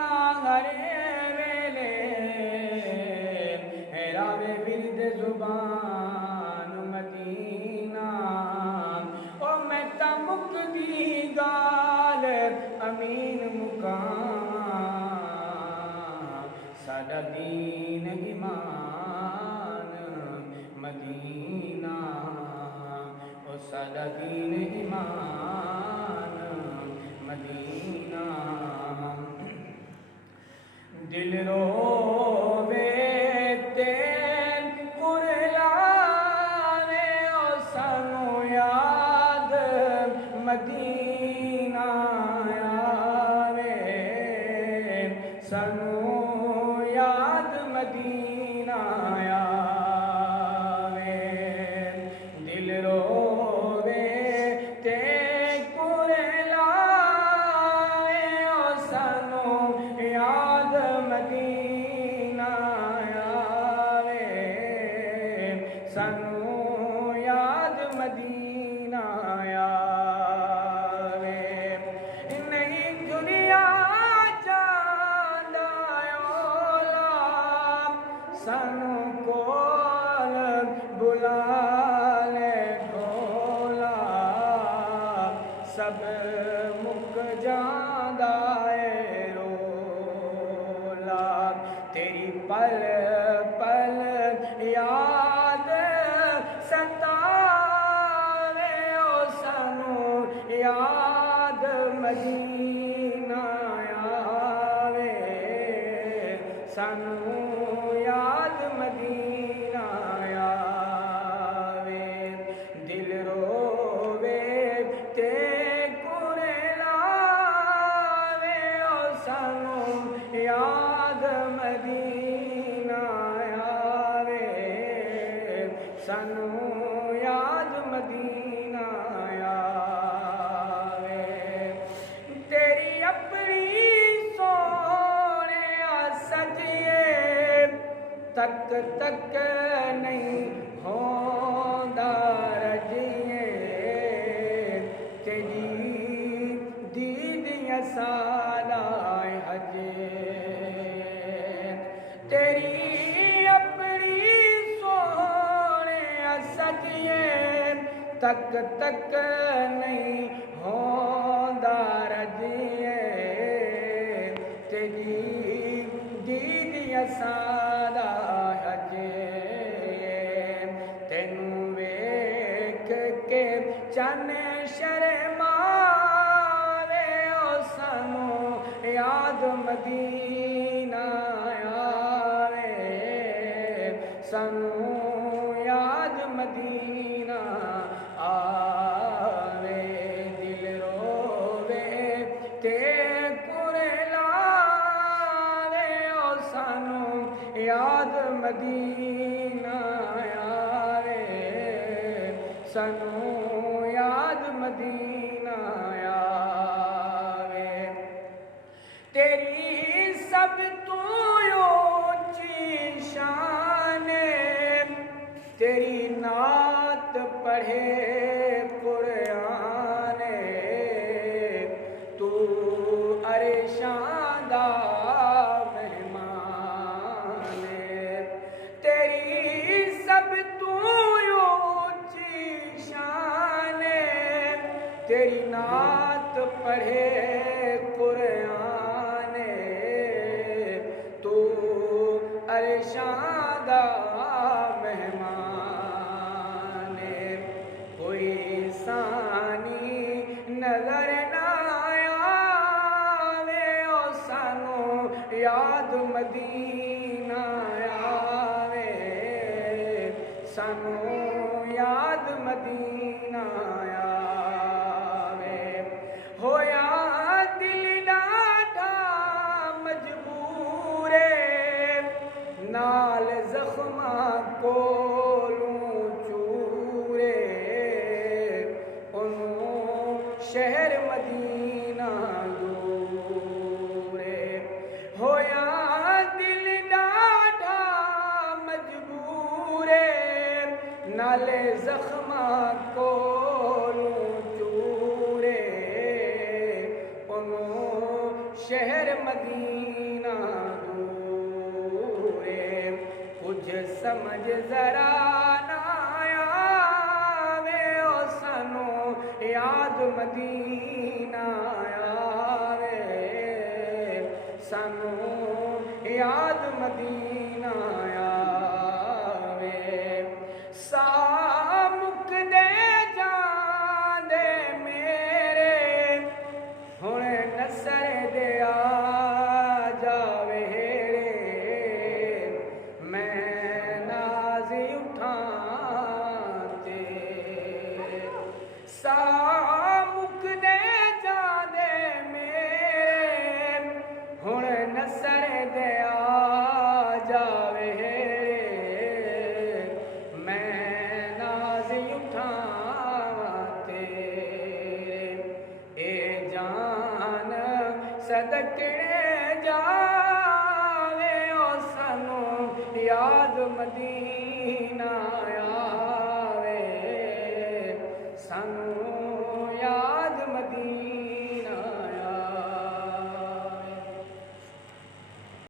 मांगरे वेले रावे विरद जुबान मदीना ओ मैं तमुक दी गाल अमीन मुकाम साडा दीन ईमान मदीना ओ साडा दीन ईमान मदीना दिल रोवे ते कुरलावे ओ सानू याद मदीना आवे सानू याद मदीना आवे दिल रोवे ते कुरलावे ओ सानू याद मदीना आवे सानू याद मदीना आवे नहीं दुनिया चांदा ओला सानू कोल बुला ले ढोला सब मुक जांदा रोला तेरी पल पल याद सतावे ओ सानू याद मदीना आवे सानू याद मदीना आवे दिल रोवे ते कुरलावे ओ सानू याद मदीना आवे सानू याद मदीना आवे तेरी अपनी सोने सजिए तक तक नहीं होंदा रजिए तेरी दीदियां साला हजे तेरी अपनी सोने सजिए तक तक नहीं होंदा रजिए तेरी दीदियां साला हजे तेनू वेख के चन शर्मावे ओ सानू याद मदीना आवे सानू याद मदीना आवे दिल रोवे ते कुरलावे ओ सानू याद मदीना आवे सानू याद मदीना आवे तेरी सब तू ऊंची शान तेरी नात पढ़े कुरान तू अरशां दा मेहमान तेरी सब तू ऊंची शान तेरी नात पढ़े कुरान तू अरशां दा मेहमान कोई सानी नजर ना आवे ओ सानू याद मदीना आवे सानू याद मदीना आवे होया दिल डाढ़ा मजबूरे नाल जख्मा कोलू चूरे ओनू शहर मदीना दूरे होया दिल डाढ़ा मजबूरे नाले जख्मा कोलू चूरे ओनू शहर मदीना दूरे कुछ समझ जरा ना आवे ओ सानू याद मदीना आवे सानू याद मदीना आवे सा मुकदे जांदे मेरे हुण नसर दे आ जावे मैं नाज़ उठां ते सा मुकदे जांदे मेरे हुण नसर दे आ जावे मैं नाज़ उठां ते ए जान सदकड़े जावे ओ सानू याद मदीना आवे।